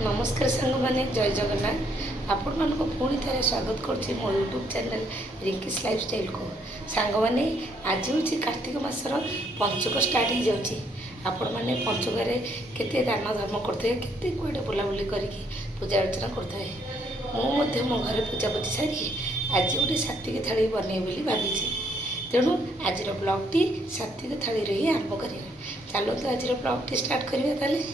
नमस्कार सांग मैंने जय जगन्नाथ आपण मान पुणी थे स्वागत करुँच मो यूट्यूब चैनल रिंकीस लाइफस्टाइल को सांग मैंने आज हूँ कार्तिक मासर पंचुक स्टार्ट हो जाऊँगी आपण मैंने पंचुक केते दान धर्म करते केते कूड़े बुलाबुली करके पूजा अर्चना करते मो घर पूजा पूजी सारी आज गोटे सात्विक थाली बने बोली भावी तेणु आज ब्लॉग टी सात्विक थाली ही आरंभ करा चलते आज ब्लॉग टी स्टार्ट करिया ताले।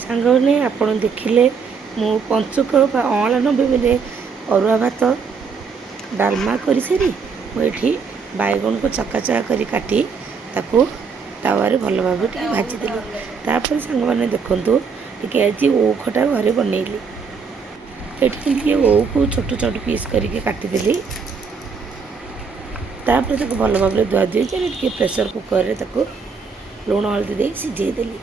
सांगने आपण देखिले मु पंचुक अँला नबे अरुआ भात डालमा कर सारी मुझे बैगन को चका चका कर काटी ताकू तावारे भल भाव भाजीदेली तापर सांग मैंने देखूँ टे आज ओ खटा घरे बनइली ये ओ को छोट छोट पीस करके काटिदेली तापर भल भाव धुआ धुई प्रेसर कुकर लुण हल्दी दे सिझेदेली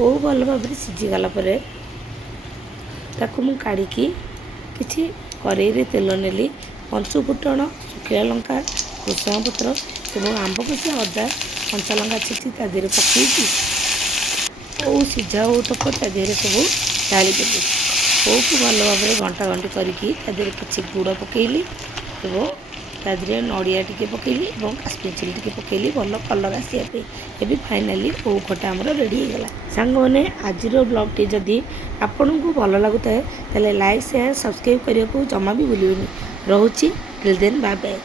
ओ भल भाव सिझीगला ताकू मु काढ़ी किसी कड़े तेल नेली पंचु फुटण शुखिला लंका भुसुंगा पत्र और आंब कषि अदा कंचा लंका छेची तादेह पकईकी ओ सीझा ओटक तादेह सब ढालीदेली ओ को भल भाव घंटा घंटी करके किसी गुड़ पकईली और तादेह नड़िया टी पकईली और काश्मीर चिली टी पकईली भल कलर आसापी एवं फाइनाली ओ खटा आमर रेडी हो गला। सांग मैंने आज ब्लॉग टी जदि आपन को भल लगुए लाइक शेयर सब्सक्राइब करने को जमा भी भूलिए रोची टिल देन बाय बाय।